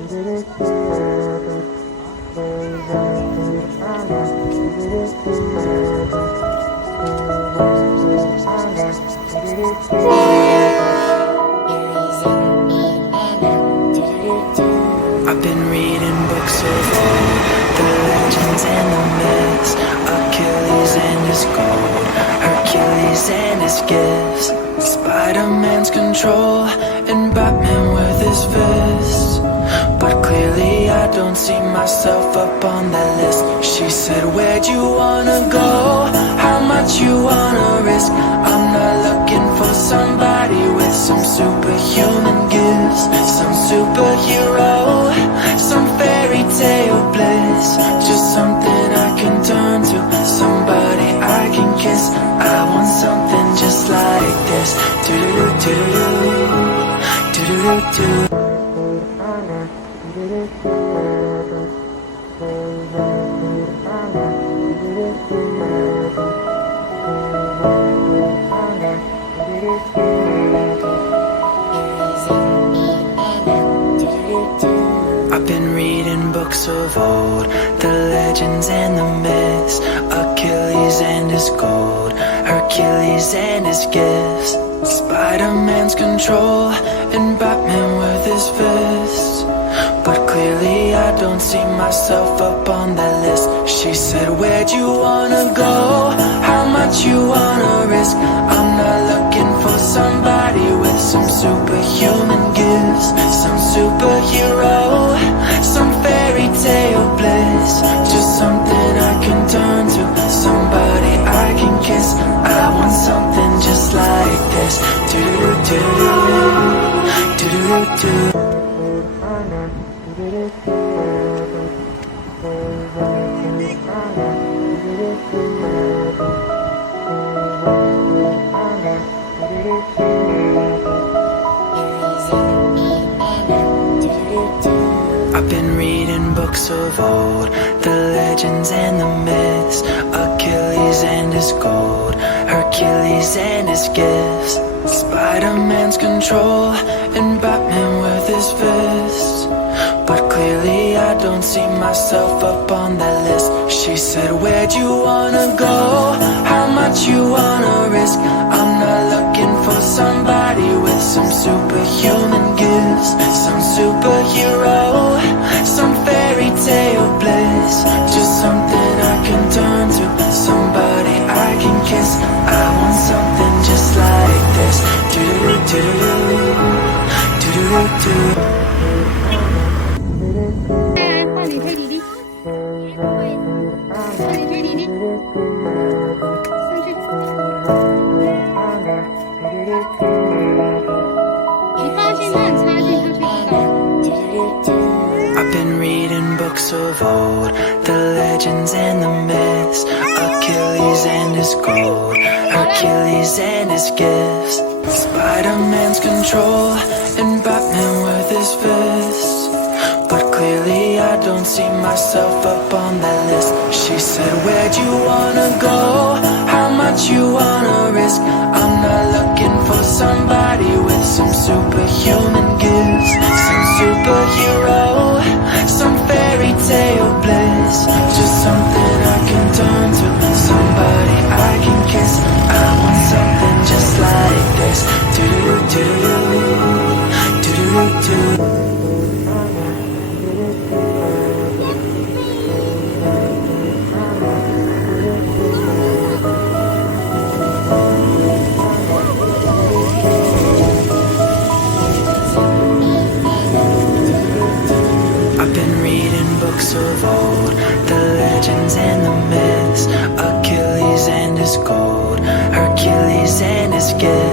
I've been reading books of old, the legends and the myths, Achilles and his gold, Hercules and his gifts, Spider-Man's control, and Batman with his fists. But clearly I don't see myself up on that list. She said, where'd you wanna go? How much you wanna risk? I'm not looking for somebody with some superhuman gifts, some superhero, some fairy tale bliss. Just something I can turn to, somebody I can kiss. I want something just like this. Do-do-do-do, do-do-do-do. I've been reading books of old, the legends and the myths, Achilles and his gold, Hercules and his gifts, Spider-Man's control, and Batman with his fists. But clearly I don't see myself up on that list. She said, where'd you wanna go? How much you wanna risk? I'm not looking for somebody with some superhuman gifts, some superhero, some fairy tale bliss. Just something I can turn to, somebody I can kiss. I want something just like this. Do-do-do-do, do-do-do-do. I've been reading books of old, the legends and the myths, Achilles and his gold, Hercules and his gifts, Spider-Man's control, and Batman with his fists. But clearly I don't see myself up on that list. She said, where'd you wanna go? How much you wanna risk? I'm not looking for somebody with some superhuman gifts, some superhero, some fairy tale bliss. Just something I can turn to, somebody I can kiss. I want something just like this. Do-do-do-do, do-do-do-do. 换你推弟弟，换你推弟弟，上去。你发现他很差劲，他推不到。I've been reading books of old, the legends and the myths, Achilles and his gold, Hercules and his gifts, Spider-Man's control, and Batman with his fists. But clearly I don't see myself up on that list. She said, where'd you wanna go? How much you wanna risk? I'm not looking for somebody with some superhuman gifts, some superhero, some fairy tale bliss. Just something I can turn to, somebody I can kiss. I want something just like this. Do-do-do-do, do-do-do-do. I've been reading books of old, the legends and the myths, Achilles and his gold, Hercules and his gifts.